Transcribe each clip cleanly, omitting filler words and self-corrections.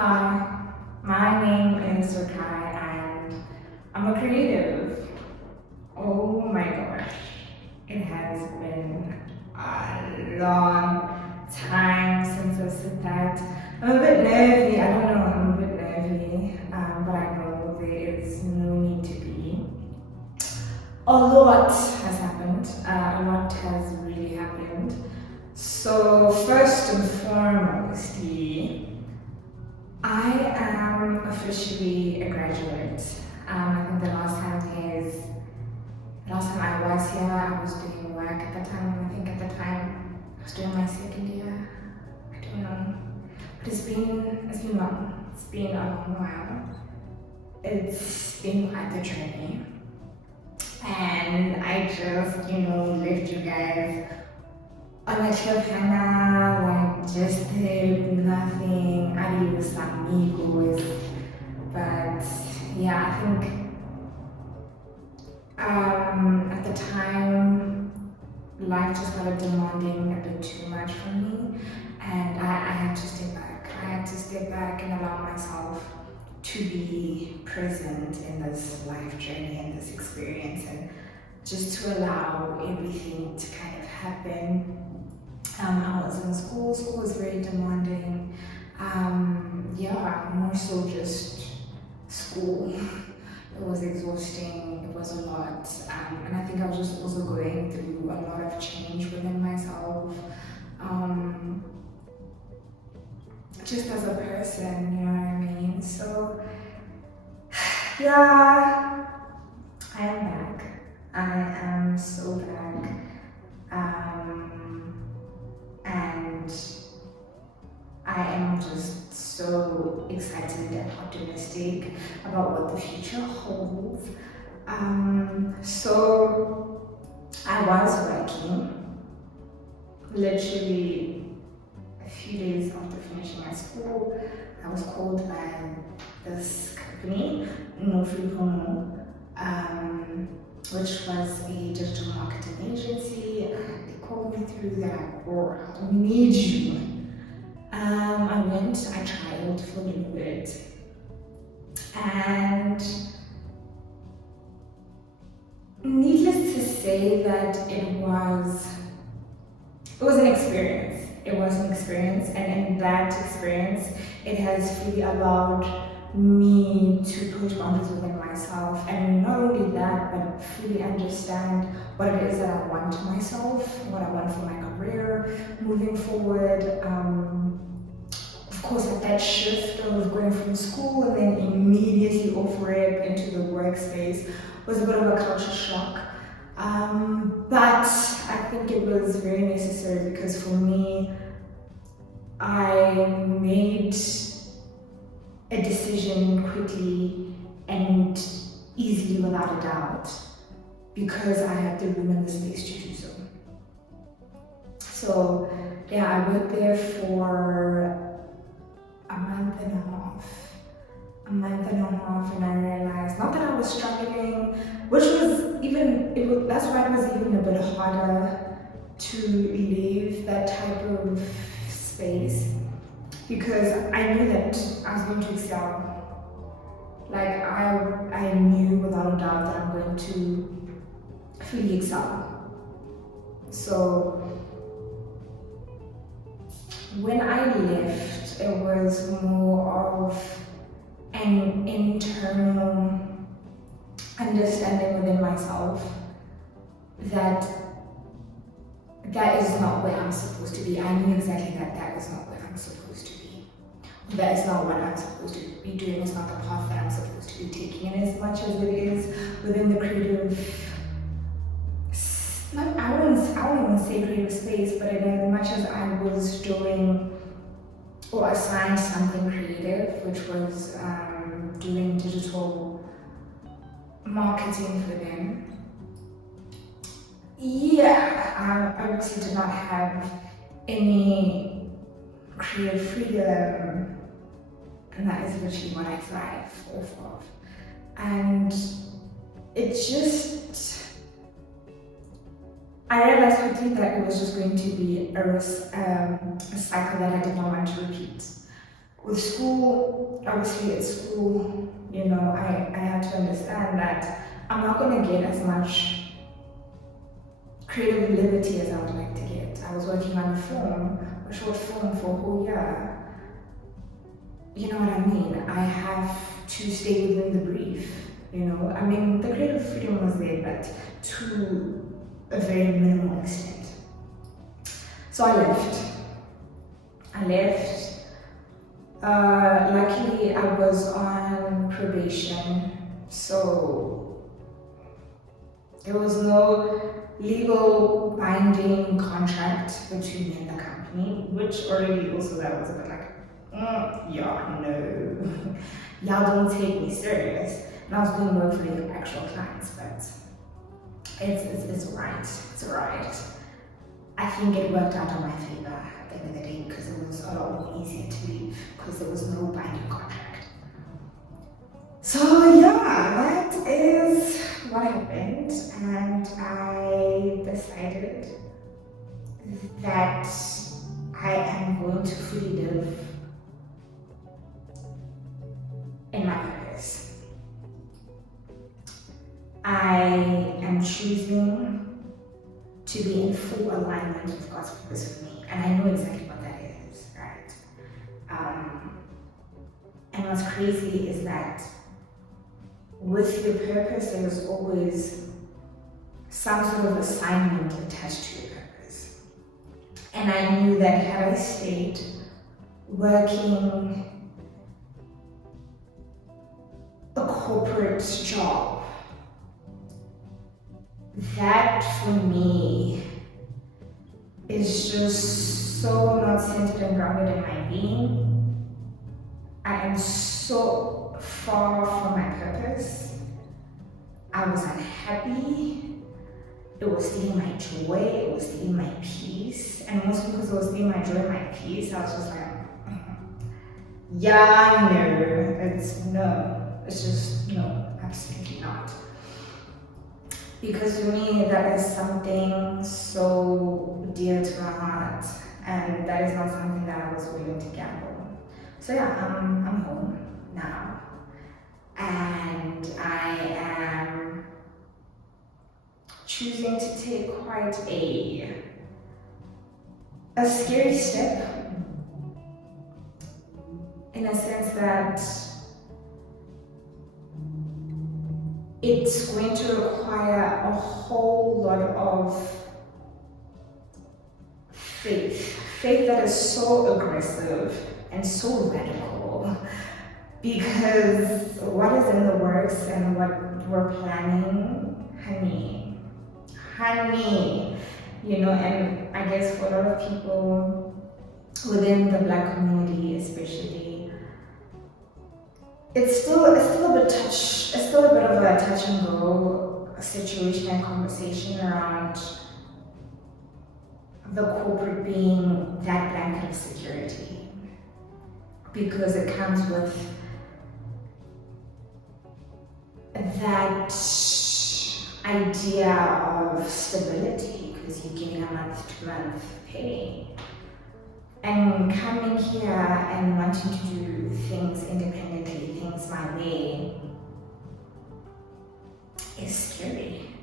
Hi, my name is Sirkaui and I'm a creative. Oh my gosh, it has been a long time since I said that. I'm a bit nervy, I don't know, I'm a bit nervy, but I know there is no need to be. A lot has happened, a lot has really happened. So first and foremostly, I am officially a graduate. I think the last time I was here, I was doing work at the time. I think at the time I was doing my second year. I don't know, but it's been long. It's been a long while. It's been quite the journey, and I just left you guys on a cliffhanger, like just did nothing, adios amigos. But yeah, I think at the time, life just started demanding a bit too much from me, and I had to step back. I had to step back and allow myself to be present in this life journey and this experience, and just to allow everything to kind of happen. I was in school. School was very demanding. Yeah, more so just school. It was exhausting. It was a lot, and I think I was just also going through a lot of change within myself, just as a person. You know what I mean? So, yeah, I am back. I am so back. And I am just so excited and optimistic about what the future holds. So I was working literally a few days after finishing my school. I was called by this company, No Free Homo, which was a digital marketing agency. They called me through that, or we need you. I went, I tried for a little bit, and needless to say that it was an experience. It was an experience, and in that experience, it has really allowed me to push boundaries within myself, and not only that, but fully understand what it is that I want to myself, what I want for my career moving forward. Of course, at that shift of going from school and then immediately over it into the workspace was a bit of a culture shock. But I think it was very necessary, because for me, I made a decision quickly and easily without a doubt, because I had the room and the space to do so. So yeah, I worked there for a month and a half. And I realized, not that I was struggling, which was that's why it was even a bit harder to leave that type of space, because I knew that I was going to excel. Like I knew without a doubt that I'm going to fully excel. So when I left, it was more of an internal understanding within myself that is not where I'm supposed to be. I knew exactly that is not where I'm supposed to be. That is not what I'm supposed to be doing. It's not the path that I'm supposed to be taking. And as much as it is within the creative, I wouldn't even say creative space, but in as much as I was doing or assigned something creative, which was doing digital marketing for them. Yeah, I obviously did not have any creative freedom, and that is literally what I thrive off of. And it just, I realized quickly that it was just going to be a cycle that I did not want to repeat. with school, obviously at school, I had to understand that I'm not going to get as much creative liberty as I would like to get. I was working on a short film for a whole year. You know what I mean? I have to stay within the brief, I mean, the creative freedom was there, but to a very minimal extent. So I left. Luckily, I was on probation, so there was no legal binding contract between me and the company, which already also that was a bit like, yeah, no, y'all don't take me serious. And I was doing work for the actual clients, but it's alright. I think it worked out on my favor at the end of the day because it was a lot more easier to leave because there was no binding contract. So yeah, that is what happened, and I decided that I am going to fully live in my purpose. I am choosing to be in full alignment with God's purpose for me, and I know exactly what that is, right? And what's crazy is that with your purpose, there's always some sort of assignment attached to your purpose. And I knew that had I stayed working a corporate job, that for me is just so not centered and grounded in my being. I am so far from my purpose. I was unhappy. It was stealing my joy. It was stealing my peace. And mostly because it was stealing my joy and my peace, I was just like, yeah, no. It's just, no, absolutely not. Because for me, that is something so dear to my heart, and that is not something that I was willing to gamble. So yeah, I'm home now, and I am choosing to take quite a scary step, in a sense that it's going to require a whole lot of faith that is so aggressive and so radical, because what is in the works and what we're planning, honey, and I guess for a lot of people within the Black community especially, it's still a bit of a touch and go situation and conversation around the corporate being that blanket of security, because it comes with that idea of stability, because you're getting a month-to-month pay. And coming here and wanting to do things independently, things my way, is scary.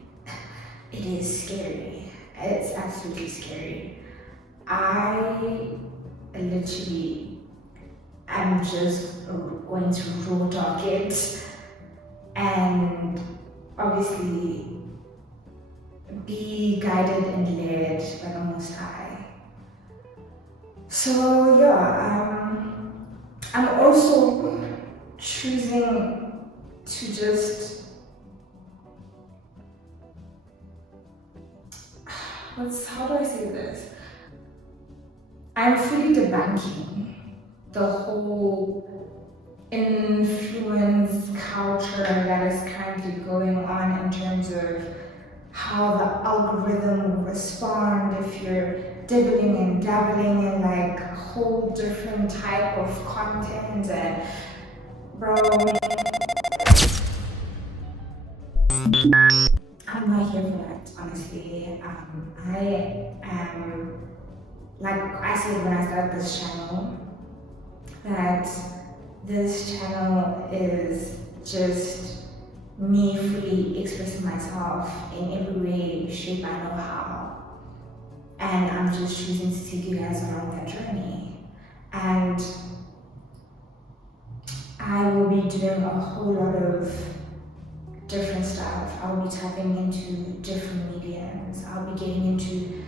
It is scary. It's absolutely scary. I literally am just going to raw dog it and obviously be guided and led by the Most High. So yeah, I'm also choosing to just, how do I say this? I'm fully debunking the whole influence culture that is currently going on in terms of how the algorithm will respond if you're dibbling and dabbling in like a whole different type of content. And bro, I'm not here for that, honestly. I am, like I said when I started this channel, that this channel is just me fully expressing myself in every way, shape, I know how. And I'm just choosing to take you guys along that journey. And I will be doing a whole lot of different stuff. I'll be tapping into different mediums. I'll be getting into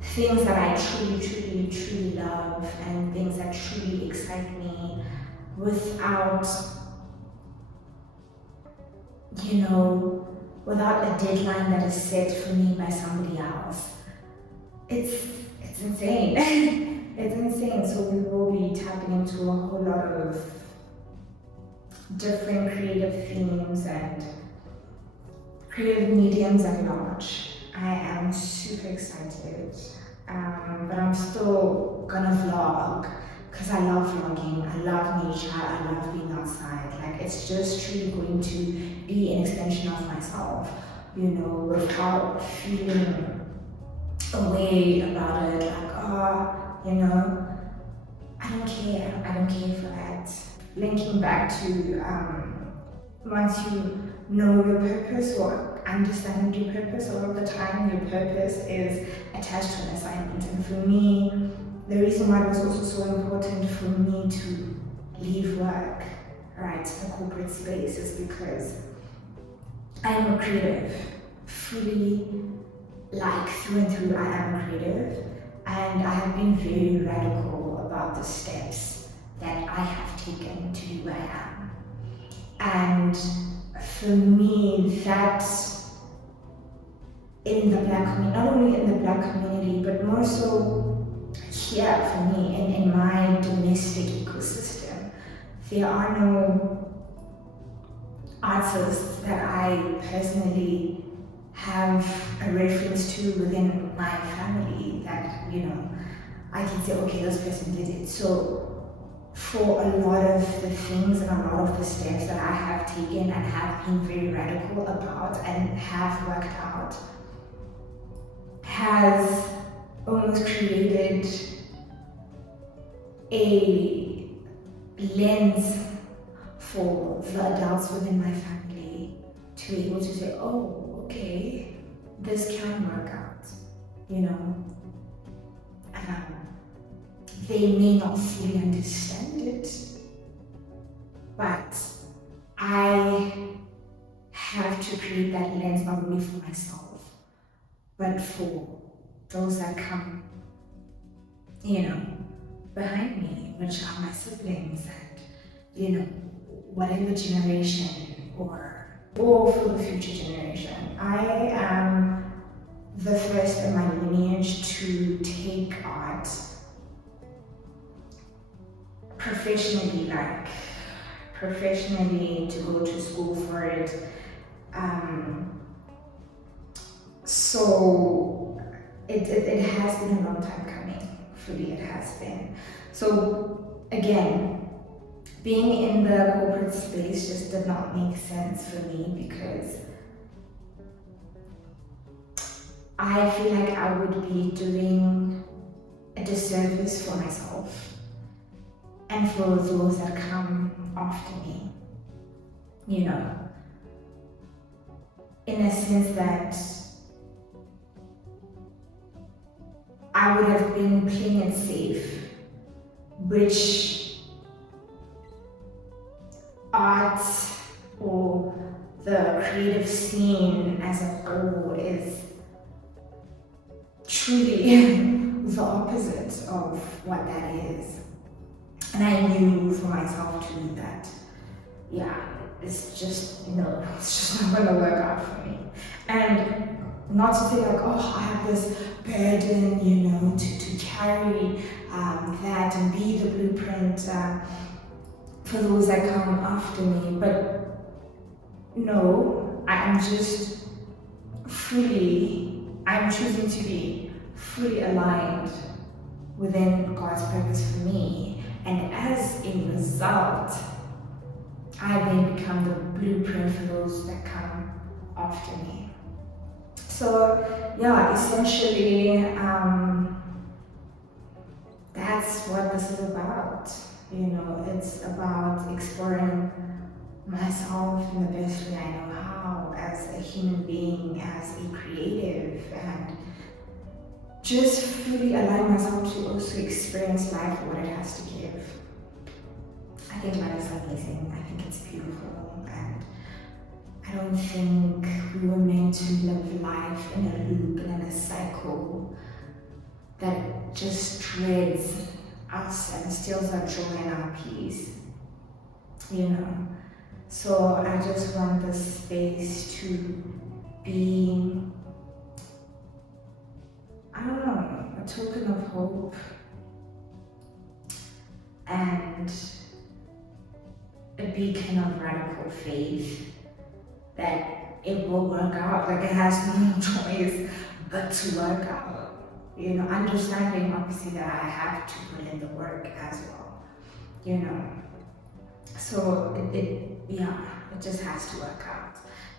things that I truly love and things that truly excite me without, without a deadline that is set for me by somebody else. It's insane. It's insane. So we will be tapping into a whole lot of different creative themes and creative mediums at large. I am super excited, but I'm still gonna vlog because I love vlogging. I love nature. I love being outside. Like, it's just truly going to be an extension of myself, without feeling a way about it. Like, I don't care. I don't care for that. Linking back to once you know your purpose or understand your purpose, a lot of the time your purpose is attached to an assignment. And for me, the reason why it was also so important for me to leave work, right, the corporate space, is because I'm a creative, fully, like through and through. I am a creative, and I have been very radical about the steps that I have taken to be where I am. And for me, that's in the Black community, not only in the Black community, but more so here for me in my domestic ecosystem. There are no artists that I personally have a reference to within my family that, I can say, okay, this person did it. So for a lot of the things and a lot of the steps that I have taken and have been very radical about and have worked out, has almost created a lens for the adults within my family to be able to say, oh, okay, this can work out, They may not fully understand it, but I have to create that lens not only for myself, but for those that come, behind me, which are my siblings and, whatever generation or for the future generation. I am the first in my lineage to take art professionally, to go to school for it. So it has been a long time coming. Fully, it has been. So again, being in the corporate space just did not make sense for me because I feel like I would be doing a disservice for myself and for those that come after me, in a sense that I would have been playing it safe, which art or the creative scene as a whole is truly the opposite of what that is. And I knew for myself too that, it's just not gonna work out for me. And not to feel like, I have this burden, to carry that and be the blueprint for those that come after me. But no, I'm choosing to be fully aligned within God's purpose for me. And as a result, I then become the blueprint for those that come after me. So essentially, that's what this is about. It's about exploring myself in the best way I know how, as a human being, as a creative, and just fully allow myself to also experience life for what it has to give. I think life is amazing. I think it's beautiful, and I don't think we were meant to live life in a loop and in a cycle that just dreads us and steals our joy and our peace. So I just want this space to be, I don't know, a token of hope and a beacon of radical faith that it will work out. Like, it has no choice but to work out. Understanding obviously that I have to put in the work as well. So it just has to work out.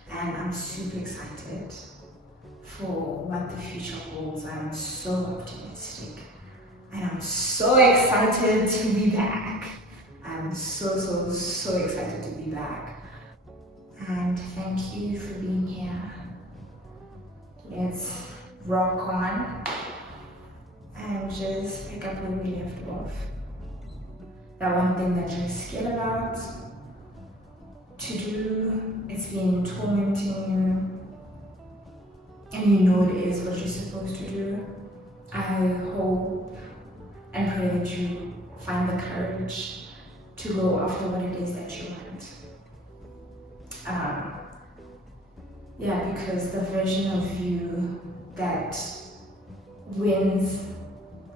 And I'm super excited for what the future holds. I'm so optimistic. And I'm so excited to be back. I'm so excited to be back. And thank you for being here. Let's rock on and just pick up where we left off. That one thing that you're scared about to do, it's been tormenting you, and you know it is what you're supposed to do. I hope and pray that you find the courage to go after what it is that you want. Because the version of you that wins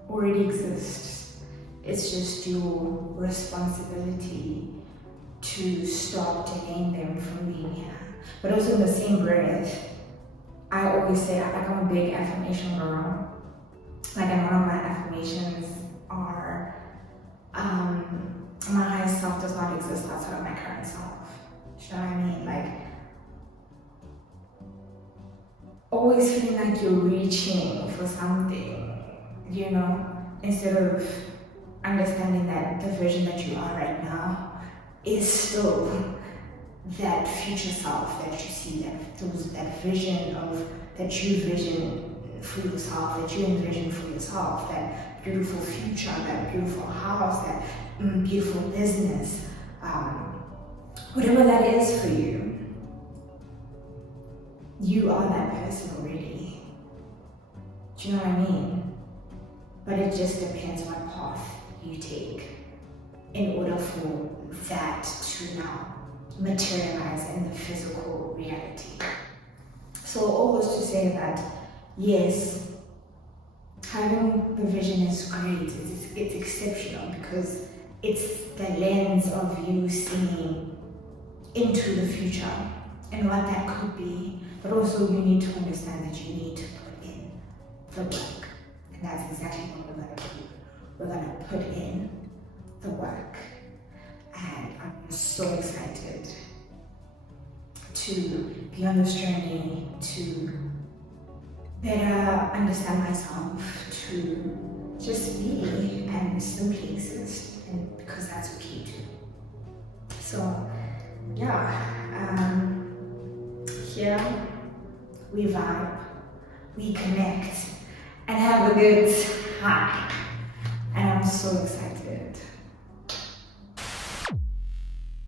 already exists. It's just your responsibility to stop delaying them from being here. But also in the same breath, I always say, I'm a big affirmation girl. And one of my affirmations are, my higher self does not exist outside of my current self. You know what I mean? Always feeling like you're reaching for something, instead of understanding that the version that you are right now is still that future self that you see, that vision that you vision for yourself, that you envision for yourself, that beautiful future, that beautiful house, that beautiful business, whatever that is for you. You are that person already. Do you know what I mean? But it just depends what path you take in order for that to now materialize in the physical reality. So all this to say that, yes, having the vision is great, it's exceptional, because it's the lens of you seeing into the future and what that could be. But also you need to understand that you need to put in the work. And that's exactly what we're going to do. We're going to put in the work. And I'm so excited to be on this journey to better understand myself, to just be and simply exist, and because that's okay too. So here we vibe, we connect, and have a good time. And I'm so excited.